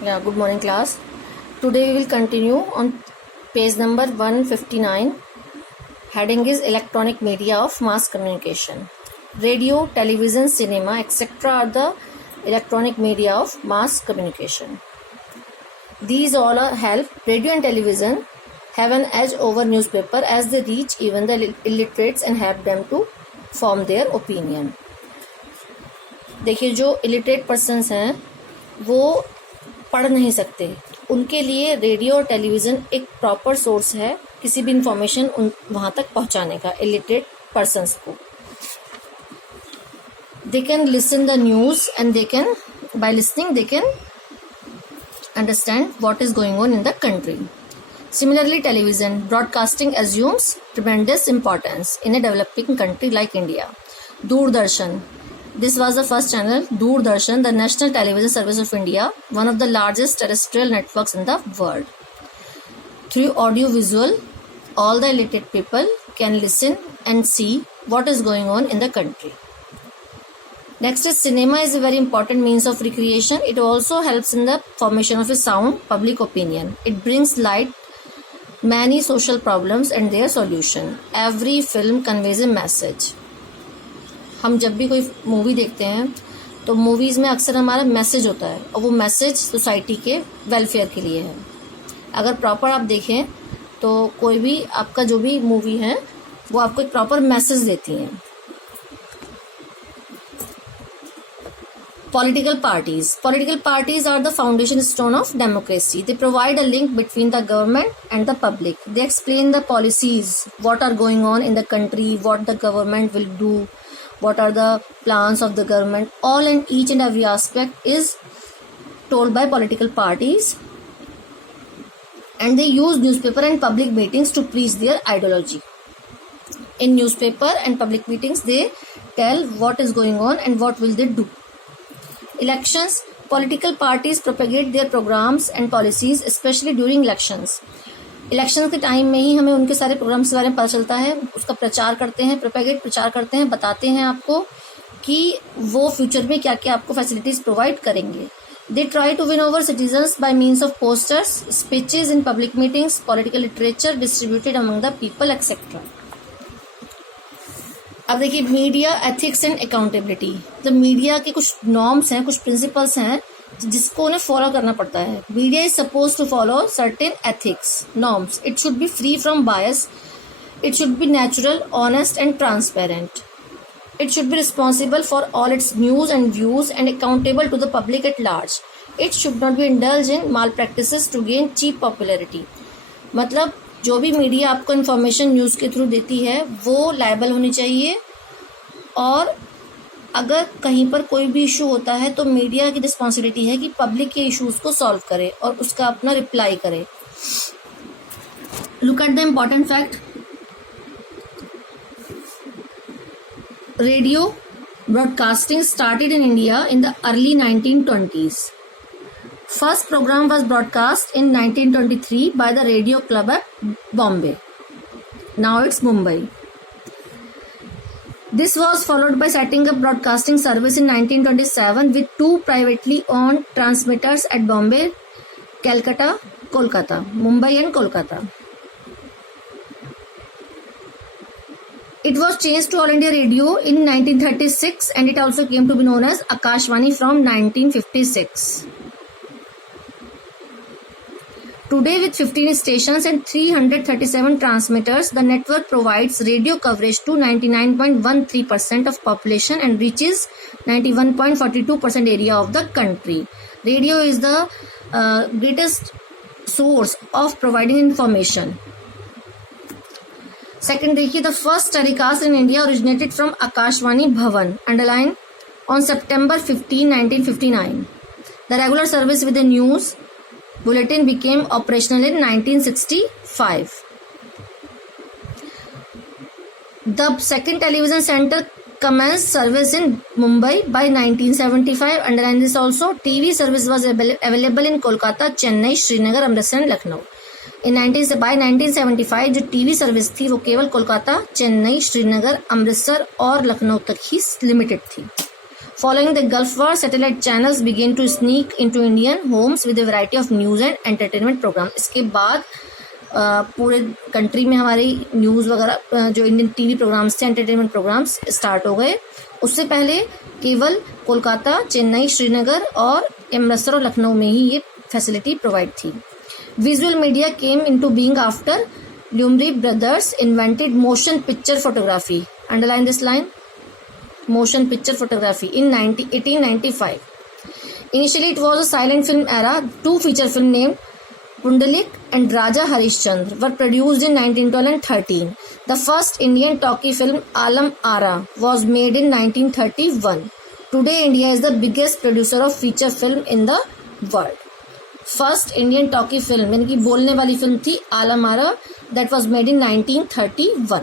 Yeah, good morning class. Today we will continue on page number 159. Heading is electronic media of mass communication. Radio, television, cinema, etc. are the electronic media of mass communication. These all help radio and television have an edge over newspaper as they reach even the illiterates and help them to form their opinion. देखिए जो illiterate persons हैं वो पढ़ नहीं सकते, उनके लिए radio और टेलीविज़न एक प्रॉपर सोर्स है किसी भी इंफॉर्मेशन वहाँ तक पहुँचाने का इलिटरेट पर्सन्स को. They can listen the news and they can by listening they can understand what is going on in the country. Similarly, television broadcasting assumes tremendous importance in a developing country like India. Doordarshan. This was the first channel, Doordarshan, the national television service of India, one of the largest terrestrial networks in the world. Through audio-visual, all the illiterate people can listen and see what is going on in the country. Next is cinema is a very important means of recreation. It also helps in the formation of a sound public opinion. It brings light many social problems and their solution. Every film conveys a message. हम जब भी कोई movie देखते हैं तो movies में अक्सर हमारा मैसेज होता है और वो मैसेज सोसाइटी के वेलफेयर के लिए है. अगर प्रॉपर आप देखें तो कोई भी आपका जो भी मूवी है वो आपको एक प्रॉपर मैसेज देती हैं. Political parties are the foundation stone of democracy. They provide a link between the government and the public. They explain the policies, what are going on in the country, what the government will do, what are the plans of the government. All and each and every aspect is told by political parties, and they use newspaper and public meetings to preach their ideology. In newspaper and public meetings, they tell what is going on and what will they do. Elections, political parties propagate their programs and policies, especially during elections. Election के time में ही हमें उनके सारे programmes के बारे में पता चलता है, उसका प्रचार करते हैं, प्रचार करते हैं, बताते हैं आपको कि वो फ्यूचर में क्या क्या आपको फैसिलिटीज प्रोवाइड करेंगे. They try to win over citizens by means of posters, speeches in public meetings, political literature distributed among the people etcetera. अब देखिए मीडिया एथिक्स एंड अकाउंटेबिलिटी. तो मीडिया के कुछ नॉर्म्स हैं, कुछ प्रिंसिपल्स हैं जिसको उन्हें फॉलो करना पड़ता है. Media is suppose to follow certain ethics norms. It should be free from bias. It should be natural, honest and transparent. It should be responsible for all its news and views and accountable to the public at large. It should not be indulge in malpractices to gain cheap popularity. मतलब जो भी media आपको information news के through देती है वो liable होनी चाहिए, और अगर कहीं पर कोई भी इशू होता है तो मीडिया की रिस्पॉन्सिबिलिटी है कि पब्लिक के इश्यूज को सॉल्व करे और उसका अपना रिप्लाई करे. Look at the important fact. Radio broadcasting started in India in the early 1920s. First program was broadcast in 1923 by the Radio Club at Bombay. Now it's Mumbai. This was followed by setting up broadcasting service in 1927 with 2 privately owned transmitters at Bombay, Calcutta, Kolkata, Mumbai and Kolkata. It was changed to All India Radio in 1936 and it also came to be known as Akashvani from 1956. Today, with 15 stations and 337 transmitters, the network provides radio coverage to 99.13% of population and reaches 91.42% area of the country. Radio is the greatest source of providing information. Second, देखिए, the first telecast in India originated from Akashvani Bhavan, underlined on September 15, 1959. The regular service with the news bulletin became operational in 1965. The second television center commenced service in Mumbai by 1975. Underline this also. TV service was available in Kolkata, Chennai, Srinagar, Amritsar and Lucknow. by 1975 जो TV service थी वो केवल कोलकाता, चेन्नई, श्रीनगर, अमृतसर और लखनऊ तक ही limited थी. Following the Gulf War, satellite channels began to sneak into Indian homes with a variety of news and entertainment program. इसके बाद पूरे कंट्री में हमारी न्यूज़ वगैरह जो इंडियन टीवी प्रोग्राम्स थे, एंटरटेनमेंट प्रोग्राम्स स्टार्ट हो गए. उससे पहले केवल कोलकाता, चेन्नई, श्रीनगर और अमृतसर और लखनऊ में ही ये फैसिलिटी प्रोवाइड थी. Visual media came into being after Lumbri brothers invented motion picture photography. Underline this line. Motion picture photography in 1895. Initially, it was a silent film era. 2 feature films named Pundalik and Raja Harishchandra were produced in 1912 and 13. The first Indian talkie film, Alam Ara, was made in 1931. Today, India is the biggest producer of feature film in the world. First Indian talkie film यानी कि बोलने वाली film थी Alam Ara, that was made in 1931.